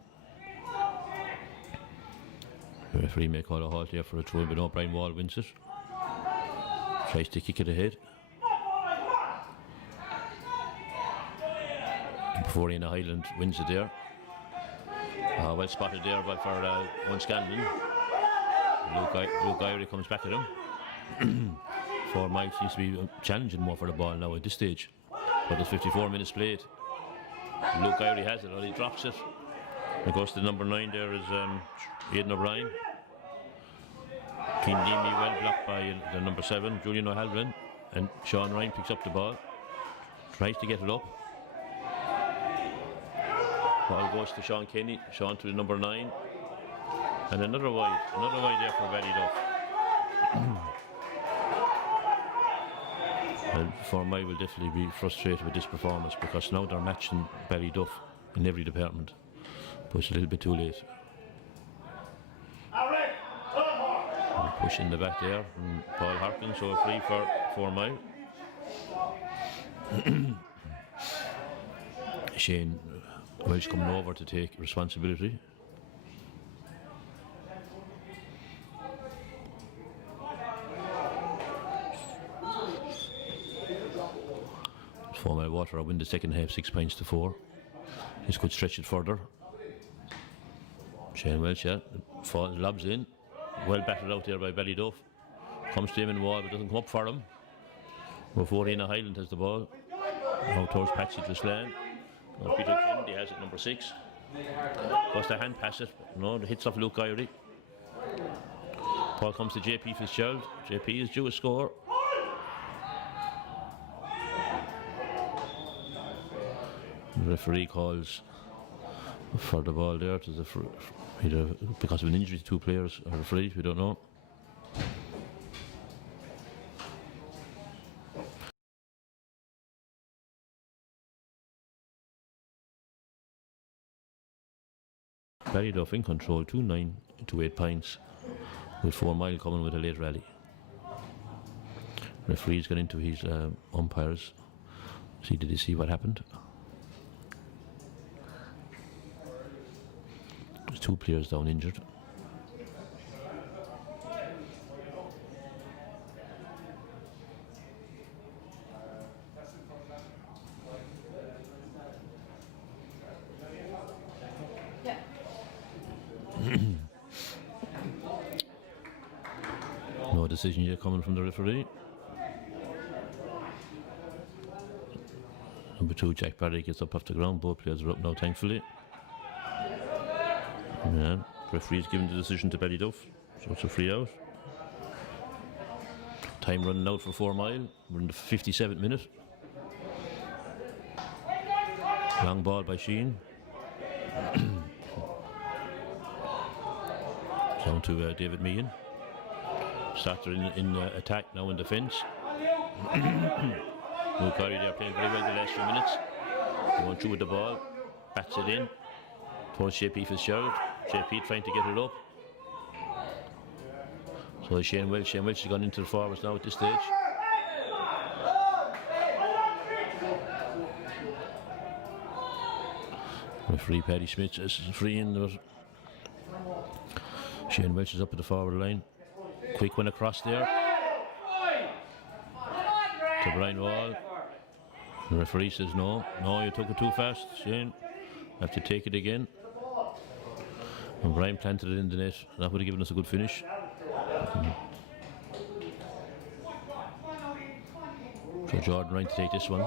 The referee may call a halt here for a throw, but no, Brian Wall wins it. Tries to kick it ahead. Before Ian Highland wins it there. Well spotted there by for Owen Scanlon. Luke Gyrey comes back at him. 4 Mile seems to be challenging more for the ball now at this stage. But there's 54 minutes played. Luke Gyrey has it, or he drops it. Of course, the number 9 there is Aidan O'Brien. Keane Leamy well blocked by the number 7, Julian O'Halloran. And Sean Ryan picks up the ball. Tries to get it up. Ball goes to Sean Kenny. Sean to the number 9. And another wide there for Ballyduff. And 4 Mile will definitely be frustrated with this performance because now they're matching Ballyduff in every department. But it's a little bit too late. Push in the back there from Paul Harkin, so a free for 4 Mile. Shane Welch coming over to take responsibility. Fourmilewater win the second half 6 points to 4. This could stretch it further. Shane Welch, lobs in. Well battered out there by Ballyduff. Comes to him in the wall but doesn't come up for him. Before Ian Highland has the ball. Out towards Patsy Drislan. Peter Kennedy has it, number 6. Goes to hand pass it. No, the hits off Luke Gyrey. Ball comes to JP Fitzgerald. JP is due a score. The referee calls for the ball there to the either because of an injury to 2 players or a free, we don't know. Ballyduff in control, 2-9 to 8 points, with 4 Mile coming with a late rally. Referee's got into his umpires. Did he see what happened? There's 2 players down injured. No decision yet coming from the referee. Number 2, Jack Barry, gets up off the ground. Both players are up now, thankfully. Yeah, referee's giving the decision to Ballyduff, so it's a free out. Time running out for 4 Mile. We're in the 57th minute. Long ball by Sheen. Down to David Meehan. Starter in attack, now in defence. Mulcahy, they're playing very well the last few minutes. Going through with the ball, bats it in towards JP Fitzgerald. JP trying to get it up. So Shane Welch has gone into the forwards now at this stage. Referee Paddy Smith is free in there. Shane Welch is up at the forward line. Quick one across there to Brian Wall. The referee says no, you took it too fast, Shane. Have to take it again. And Brian planted it in the net. That would have given us a good finish. So Jordan Ryan to take this one.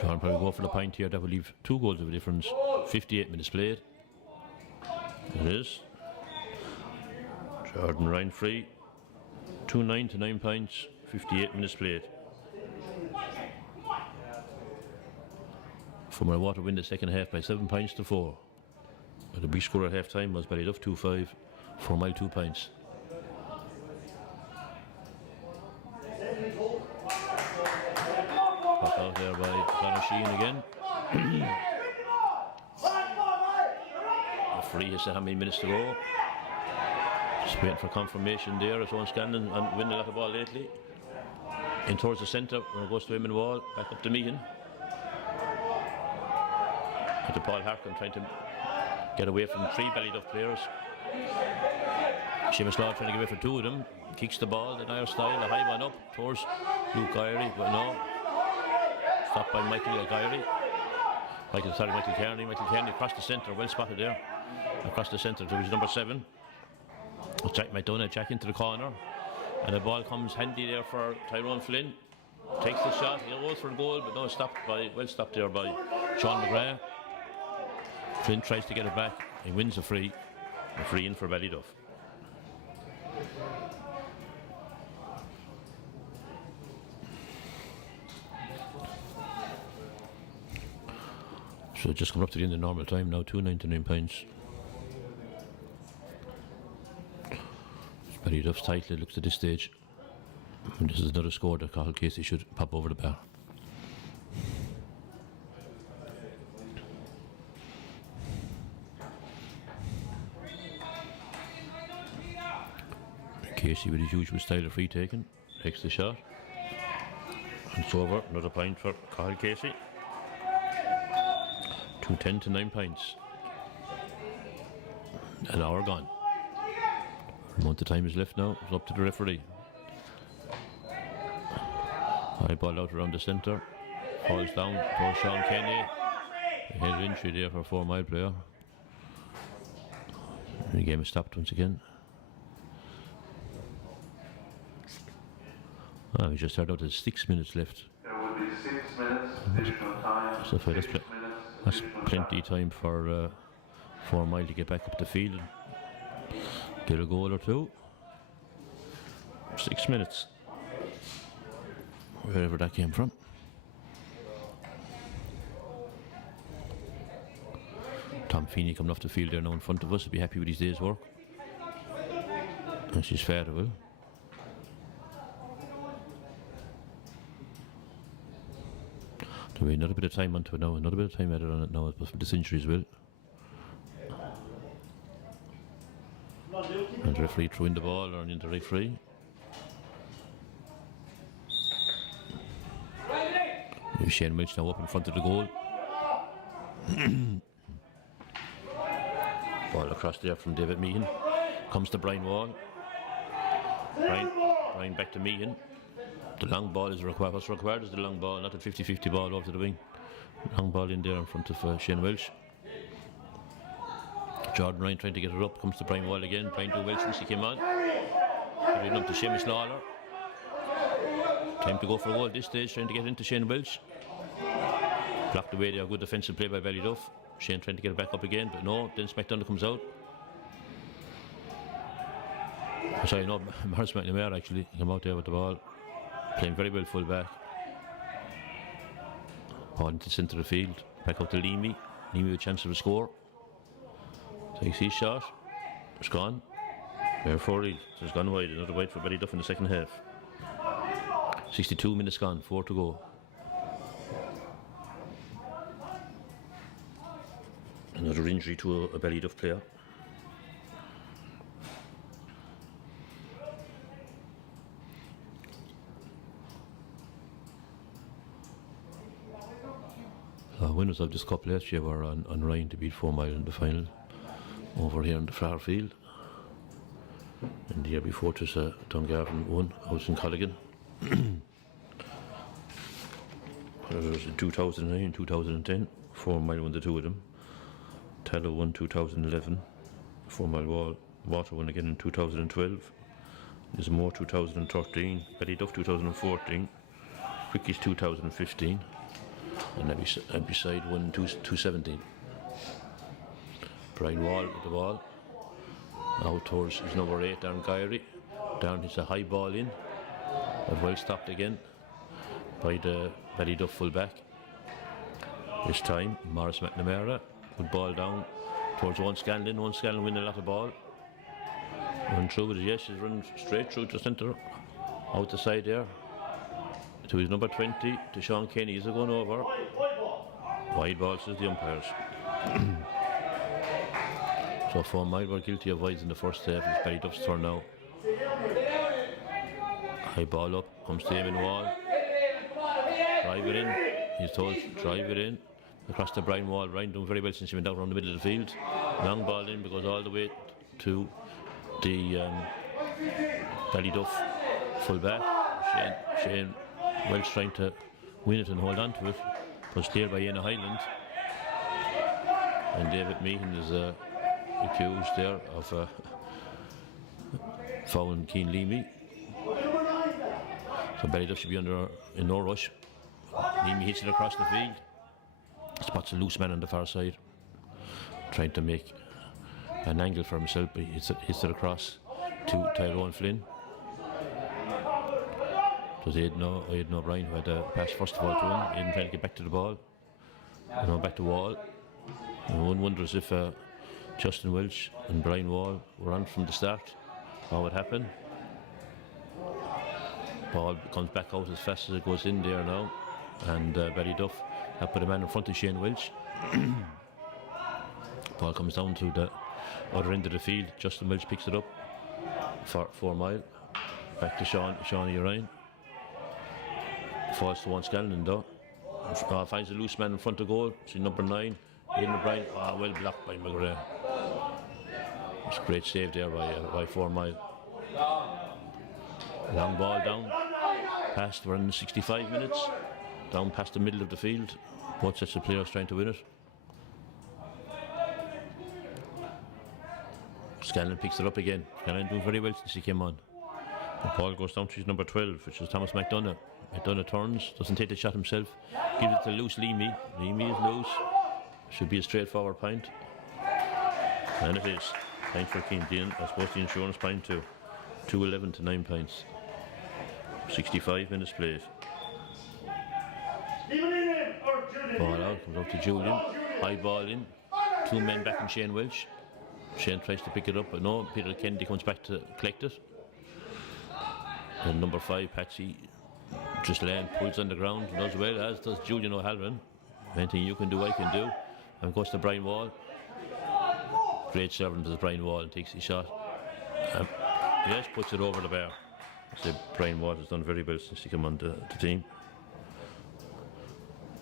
Jordan probably go for the point here. That will leave 2 goals of a difference. 58 minutes played. It is. Jordan Ryan free. 2-9 to 9 points. 58 minutes played. Fourmilewater win the second half by 7 points to 4. The big score at half time was Ballyduff 2-5. 4 Mile 2 points. Back out there by Conor Sheen again. Referee has said how many minutes to go. Just waiting for confirmation there. It's on Scanlon and winning a lot of ball lately. In towards the centre, where it goes to him in Wall, back up to Meehan. To Paul Harkin trying to get away from 3 Ballyduff players. Seamus Law trying to get away from 2 of them. Kicks the ball, the Nair style, a high one up towards Luke Gyrey, but no. Stopped by Michael Kearney. Michael Kearney across the centre, well spotted there. Across the centre to his number 7. Jack McDonough, Jack into the corner. And the ball comes handy there for Tyrone Flynn. Takes the shot, he goes for a goal, but no, well stopped there by Sean McGrath. Flynn tries to get it back. He wins a free in for Ballyduff. So just coming up to the end of normal time now, 2.99 points. Ballyduff's title looks at this stage. And this is another score that Cathal Casey should pop over the bar. Casey with his usual style of free taking, takes the shot. And it's over, another point for Cathal Casey. 2-10 to 9 points. An hour gone. The amount of time is left now, it's up to the referee. High ball out around the centre. Falls down for Sean Kenny. A head injury there for a 4 Mile player. And the game is stopped once again. We just heard out there's 6 minutes left. There will be 6 minutes additional time. So that's plenty of time for 4 Mile to get back up the field and get a goal or 2. 6 minutes. Wherever that came from. Tom Feeney coming off the field there now in front of us. He'll be happy with his day's work. That's his father will. There'll be another bit of time onto it now, another bit of time added on it now, but for this injury as well. And the referee throwing the ball or into the referee. Shane Welch now up in front of the goal. Ball across there from David Meehan. Comes to Brian Wall. Brian back to Meehan. The long ball is required. What's required is the long ball, not a 50-50 ball over to the wing. Long ball in there in front of Shane Welsh. Jordan Ryan trying to get it up. Comes to Brian Wall again. Brian do well since he came on. Getting up to Seamus Lawler. Time to go for a goal at this stage, trying to get into Shane Welsh. Blocked away there. Good defensive play by Ballyduff. Shane trying to get it back up again, but no. Dennis McDonough comes out. Sorry, no, Maurice McNamara actually came out there with the ball. Playing very well full back. Ball into the centre of the field. Back out to Leamy. Leamy with a chance of a score. Takes his shot. It's gone. There for it. So it's gone wide. Another wide for Ballyduff in the second half. 62 minutes gone. 4 to go. Another injury to a Ballyduff player. Winners of this cup last year were on Ryan to beat Fourmile in the final over here in the Fraher Field. And the year before it was Dungarvan won out in Colligan. It was in 2009 and 2010. Fourmile won the two of them. Tallow won 2011. Fourmilewater won again in 2012. There's more 2013. Ballyduff 2014. Quickies 2015. And Abbeyside won 2017. Brian Wall with the ball. Out towards his number 8, Darren Gyrey. Down hits a high ball in. But well stopped again by the Ballyduff full back. This time, Maurice McNamara. Good ball down towards Owen Scanlon. Owen Scanlon winning a lot of ball. Run through with it, yes, he's run straight through to centre. Out the side there. To his number 20, to Sean Kenny. Is it going over? Wide ball, says the umpires. So Fourmile were guilty of wides in the first half. It's Ballyduff's turn now. High ball up, comes to Eamon Wall. Drive it in. He's told drive it in. Across the Brian Wall. Ryan doing very well since he went out around the middle of the field. Long ball in, but goes all the way to the Ballyduff full back. Shane Welsh trying to win it and hold on to it. Was cleared by Ian Highland. And David Meehan is accused there of fouling Keane Leamy. So Ballyduff should be in no rush. Leamy hits it across the field. Spots a loose man on the far side. Trying to make an angle for himself, but he hits it across to Tyrone Flynn. It was Aidan O'Brien who had a pass first of all to him. Aidan trying to get back to the ball. And now back to Wall. And one wonders if Justin Welsh and Brian Wall were on from the start. What would happen? Ball comes back out as fast as it goes in there now. And Ballyduff have put a man in front of Shane Welsh. Ball comes down to the other end of the field. Justin Welsh picks it up for Fourmile. Back to Shawnee Ryan. Falls to one Scanlon though. Finds a loose man in front of goal. See number 9, Aidan O'Brien. Well blocked by McGrath. It's a great save there by Fourmile. Long ball down. Past, we're in 65 minutes. Down past the middle of the field. Both sets of players trying to win it. Scanlon picks it up again. Scanlon doing very well since he came on. The ball goes down to his number 12, which is Thomas McDonough. McDonough turns, doesn't take the shot himself. Gives it to loose Leamy. Leamy is loose. Should be a straightforward point. And it is. Point for Keane Dean. I suppose the insurance point too. 2-11 to 9 points. 65 minutes played. Ball out, comes out to Julian. High ball in. 2 men back in Shane Welsh. Shane tries to pick it up, but no. Peter Kennedy comes back to collect it. And number 5, Patsy Trislan, pulls on the ground, does well, as does Julian O'Halloran. Anything you can do, I can do. And goes to Brian Wall. Great servant is Brian Wall and takes his shot. Yes, puts it over the bar. So Brian Wall has done very well since he came on the team.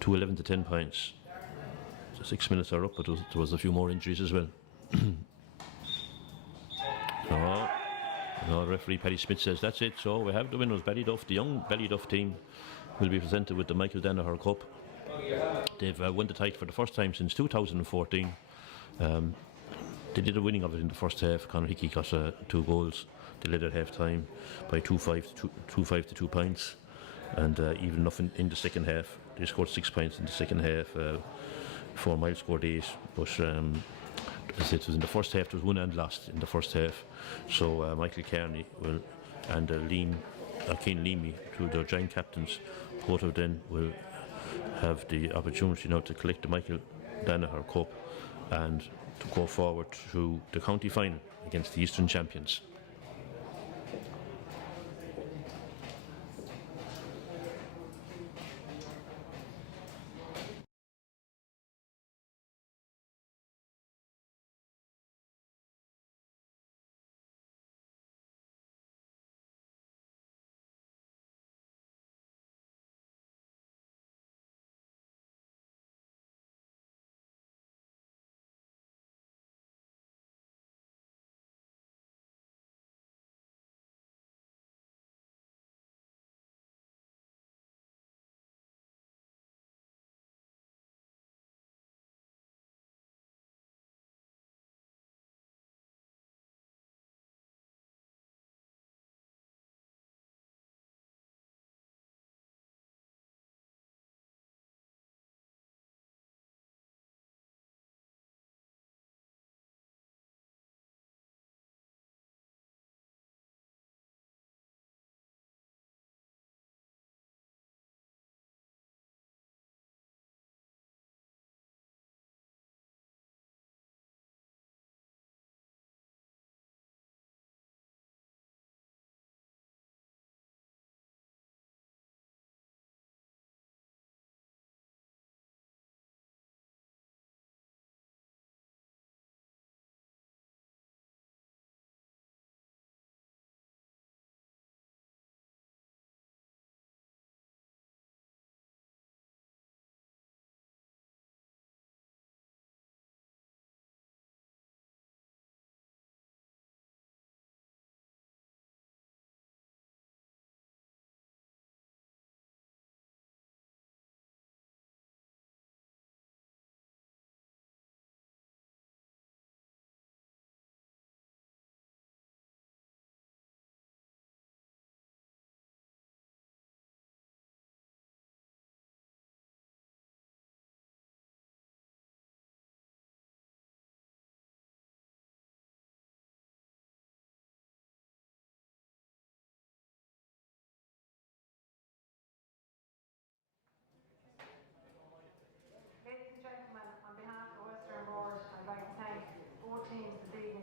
2-11 to 10 points. So 6 minutes are up, but there was a few more injuries as well. No, referee Paddy Smith says that's it. So we have the winners, Ballyduff. The young Ballyduff team will be presented with the Michael Danaher Cup. They've won the title for the first time since 2014. They did a winning of it in the first half. Conor Hickey got 2 goals. They led at half time by 2-5 to 2 points. And even enough in the second half. They scored 6 points in the second half. Fourmile scored 8. But as I said, it was in the first half. There was 1 and lost in the first half. So Michael Kearney and Cian Leamy, through their giant captains, both of them will have the opportunity now to collect the Michael Danaher Cup and to go forward to the county final against the Eastern champions.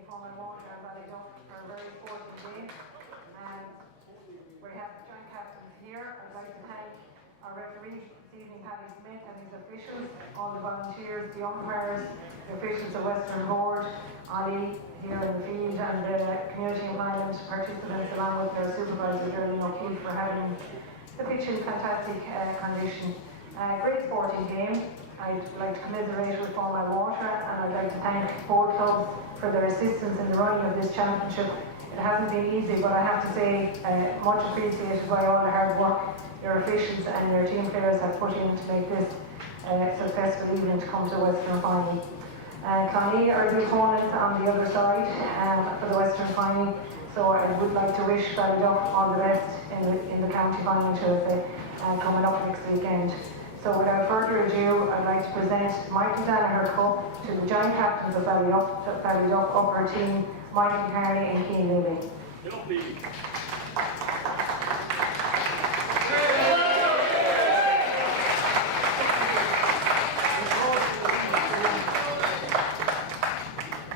Fourmilewater and Ballyduff for a very important game. We have the joint captains here. I'd like to thank our referee this evening, Paddy Smith, and his officials, all the volunteers, the umpires, the officials of Western Board, Ali here in the field, and the community environment participants, along with their supervisor, Geraldine O'Keefe, for having the pitch in fantastic condition. Great sporting game. I'd like to commiserate with Fourmilewater, and I'd like to thank both clubs for their assistance in the running of this championship. It hasn't been easy, but I have to say, much appreciated by all the hard work your officials and your team players have put in to make this successful evening to come to Western Final. Clonee are the opponents on the other side for the Western Final, so I would like to wish Ballyduff all the best in the county final coming up next weekend. So without further ado, I'd like to present Michael Danaher Cup to the joint captains of Ballyduff upper team, Michael Kearney and Cian Leamy.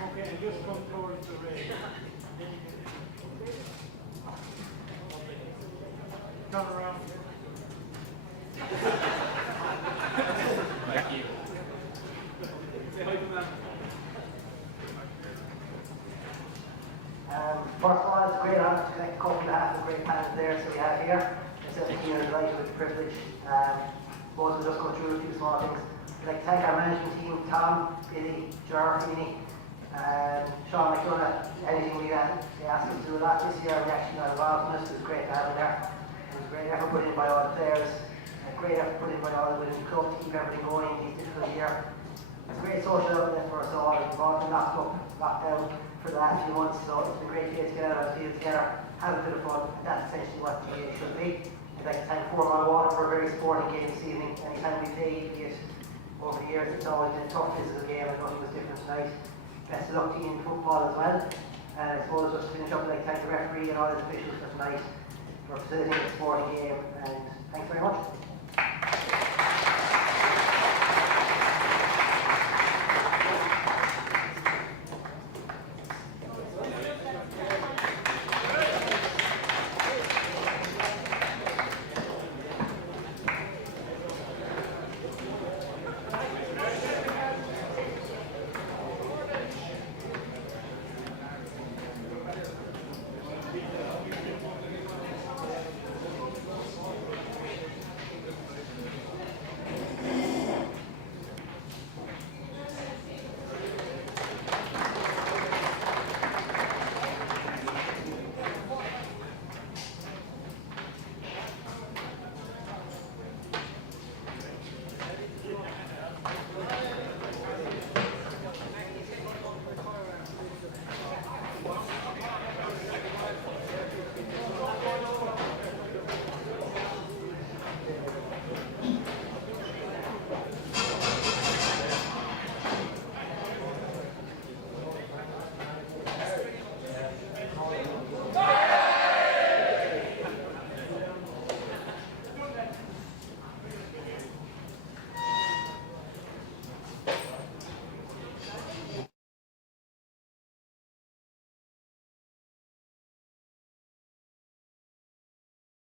Okay, just come towards the ring. Turn around. First of all, it's a great honour to collect the cup on behalf of the great panel there, so we have here. Myself and Cian are delighted with the privilege. Suppose we'll just go through a few small things. I'd like to thank our management team, Tom, Billy, Jar, Feeney, Sean McDonough, anything they asked us to do a lot this year, we actually got involved in this. It was great to have him there. It was a great effort put in by all the players, a great effort put in by all the women club to keep everything going in this difficult year. It's a great social outlet for us all. We've all been locked down for the last few months, so it's been great to get together on the field together, have a bit of fun, and that's essentially what the game should be. I'd like to thank Fourmilewater for a very sporting game this evening. Anytime we play it over the years, it's always been a tough physical game, and nothing was different tonight. Best of luck to you in football as well. And I suppose just to finish up, I'd like to thank the referee and all his officials for tonight for facilitating the sporting game, and thanks very much.